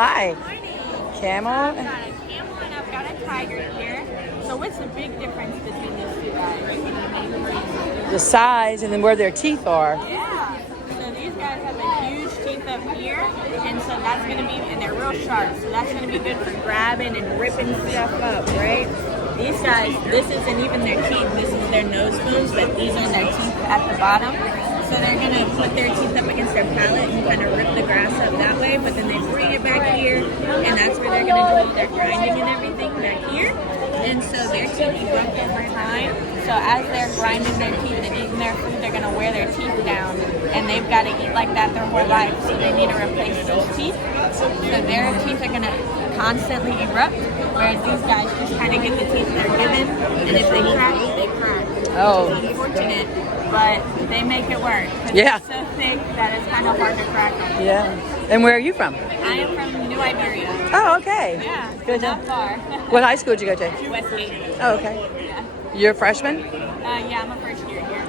Hi. Morning. Camel. I've got a camel and I've got a tiger here. So what's the big difference between these two guys? The size and then where their teeth are. Yeah. So these guys have a huge teeth up here, and so that's going to be, and they're real sharp. So that's going to be good for grabbing and ripping stuff up, right? These guys, this isn't even their teeth. This is their nose bones, but these are their teeth at the bottom. So they're going to put their teeth up against their palate and kind of rip the grass up that way, but then they bring it back here, and that's where they're going to do all their grinding and everything back here. And so their teeth erupt over time. So as they're grinding their teeth and eating their food, they're going to wear their teeth down, and they've got to eat like that their whole life, so they need to replace those teeth. So their teeth are going to constantly erupt, whereas these guys just kind of get the teeth they're given, and if they crack, they crack. Oh. Which is unfortunate, but they make it work. Yeah. It's so thick that it's kind of hard to crack them. Yeah. And where are you from? I am from New Iberia. Oh, okay. Yeah, Good not job. far. What high school did you go to? Westgate. Oh, okay. Yeah. You're a freshman? Yeah, I'm a first year here.